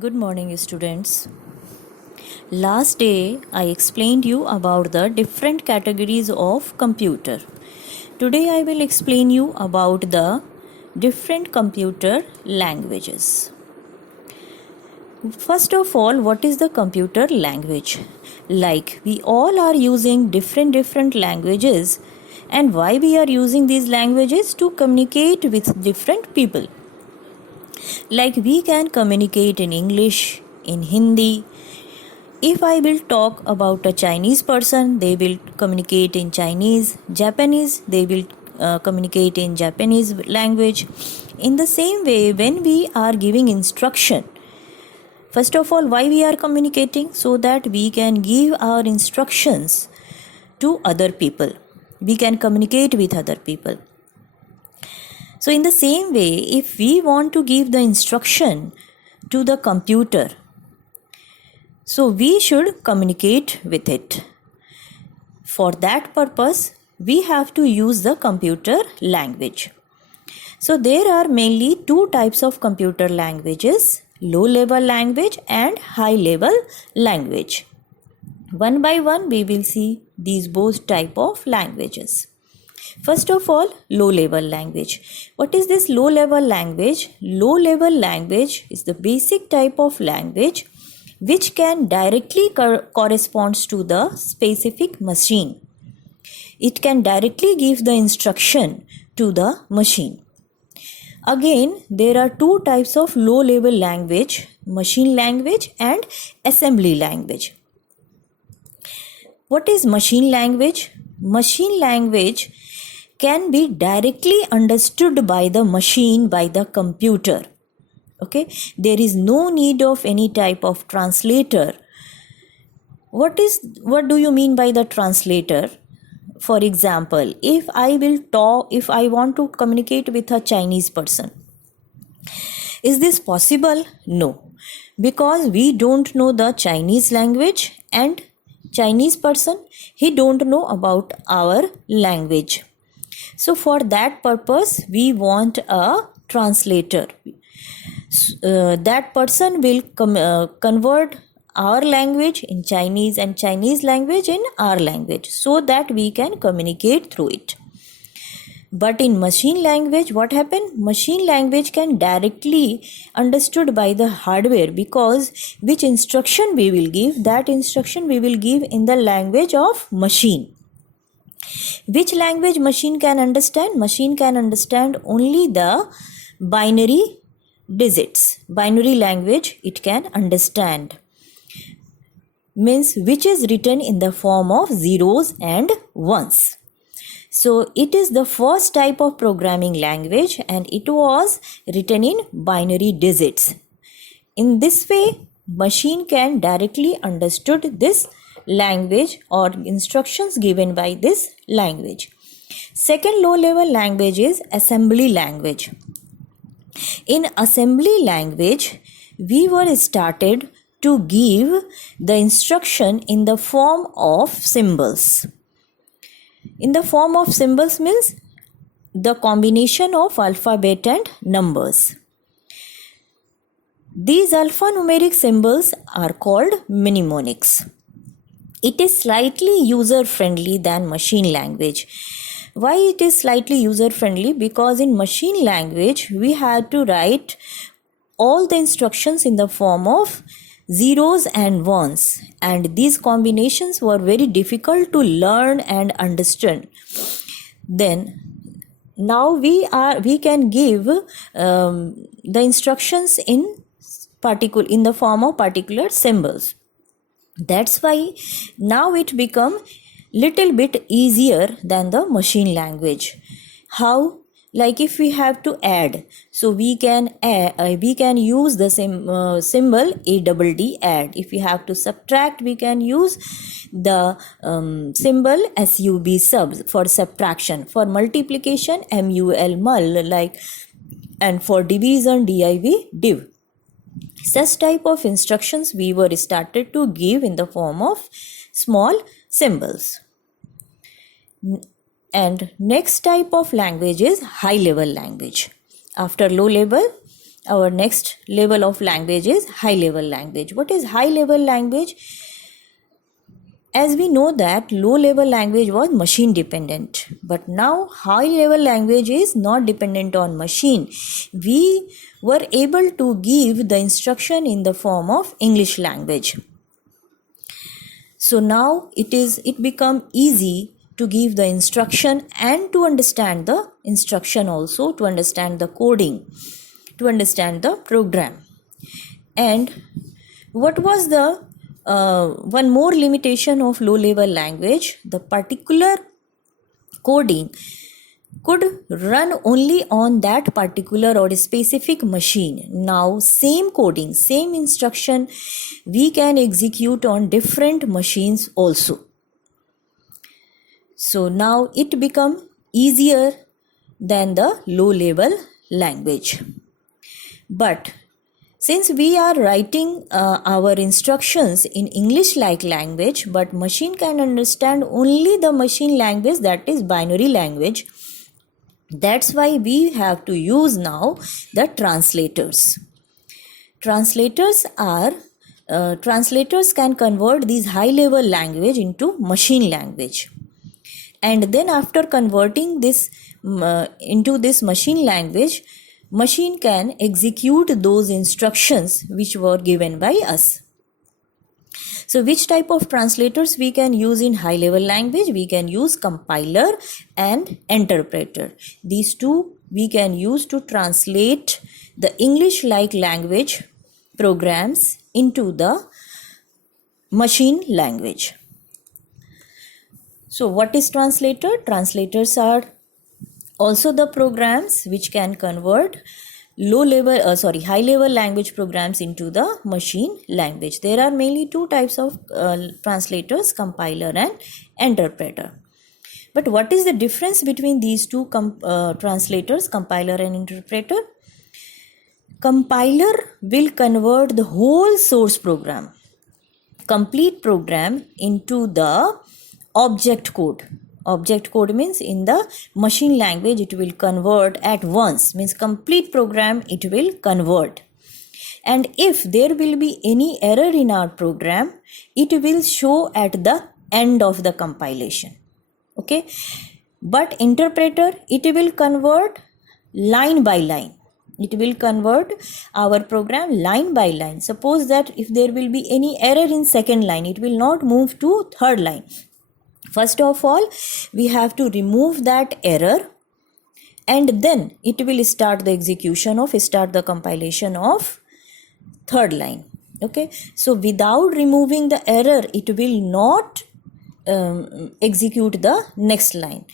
Good morning, students. Last day I explained you about the different categories of computer. Today I will explain you about the different computer languages. First of all, what is the computer language? Like we all are using different languages, and why we are using these languages? To communicate with different people. Like we can communicate in English, in Hindi. If I will talk about a Chinese person, they will communicate in Chinese. Japanese, they will communicate in Japanese language. In the same way, when we are giving instruction, first of all, why we are communicating? So that we can give our instructions to other people. We can communicate with other people. So in the same way, if we want to give the instruction to the computer, so we should communicate with it. For that purpose, we have to use the computer language. So there are mainly two types of computer languages: low level language and high level language. One by one we will see these both type of languages. First of all, low level language. What is this low level language? Low level language is the basic type of language which can directly corresponds to the specific machine. It can directly give the instruction to the machine. Again, there are two types of low level language: machine language and assembly language. What is machine language? Machine language can be directly understood by the machine, by the computer. Okay, there is no need of any type of translator. What do you mean by the translator? For example, if I want to communicate with a Chinese person, is this possible? No, because we don't know the Chinese language, and Chinese person, he don't know about our language. So for that purpose, we want a translator. That person will convert our language in Chinese and Chinese language in our language, so that we can communicate through it. But in machine language, what happened? Machine language can directly understood by the hardware, because which instruction we will give, that instruction we will give in the language of machine. Which language machine can understand? Machine can understand only the binary digits. Binary language it can understand. Means which is written in the form of zeros and ones. So it is the first type of programming language, and it was written in binary digits. In this way, machine can directly understood this language or instructions given by this language. Second low level language is assembly language. In assembly language, we were started to give the instruction in the form of symbols. In the form of symbols means the combination of alphabet and numbers. These alphanumeric symbols are called mnemonics. It is slightly user friendly than machine language. Why it is slightly user friendly? Because in machine language we had to write all the instructions in the form of zeros and ones, and these combinations were very difficult to learn and understand. Then now we can give the instructions in the form of particular symbols. That's why now it become little bit easier than the machine language. How? Like if we have to add, so we can use the symbol ADD, add. If we have to subtract, we can use the symbol SUB, sub, for subtraction. For multiplication, MUL, mul, like, and for division, DIV, div. Such type of instructions we were started to give in the form of small symbols. And next type of language is high level language. After low level, our next level of language is high level language. What is high level language? As we know that low level language was machine dependent, but now high level language is not dependent on machine. We were able to give the instruction in the form of English language. So now it become easy to give the instruction and to understand the instruction, also to understand the coding, to understand the program. And what was the one more limitation of low level language? The particular coding could run only on that particular or specific machine. Now same coding, same instruction we can execute on different machines also. So now it become easier than the low level language. But since we are writing our instructions in English like language, but machine can understand only the machine language, that is binary language. That's why we have to use now the translators. Translators can convert these high level language into machine language. And then after converting this into this machine language, machine can execute those instructions which were given by us. So which type of translators we can use in high level language? We can use compiler and interpreter. These two we can use to translate the English like language programs into the machine language. So what is translator? Translators are also the programs which can convert high level language programs into the machine language. There are mainly two types of translators, compiler and interpreter. But what is the difference between these two translators, compiler and interpreter? Compiler will convert the whole source program, complete program, into the object code. Object code means in the machine language it will convert at once, means complete program it will convert. And if there will be any error in our program, it will show at the end of the compilation. Okay, but interpreter, it will convert line by line. It will convert our program line by line. Suppose that if there will be any error in second line, it will not move to third line. First of all, we have to remove that error, and then it will start the compilation of third line. Okay, so without removing the error, it will not execute the next line.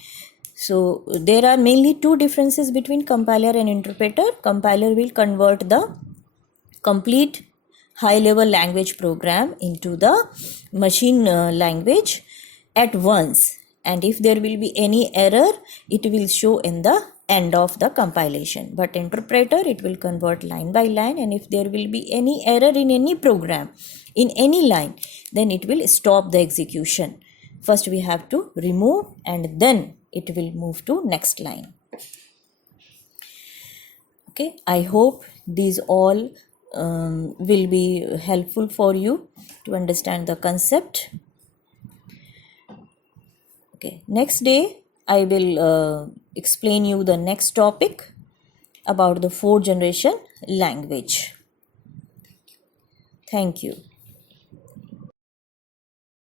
So there are mainly two differences between compiler and interpreter. Compiler will convert the complete high level language program into the machine language at once, and if there will be any error, it will show in the end of the compilation. But interpreter, it will convert line by line, and if there will be any error in any program, in any line, then it will stop the execution. First we have to remove, and then it will move to next line. Okay, I hope these all will be helpful for you to understand the concept. Okay, next day I will explain you the next topic about the fourth generation language. Thank you.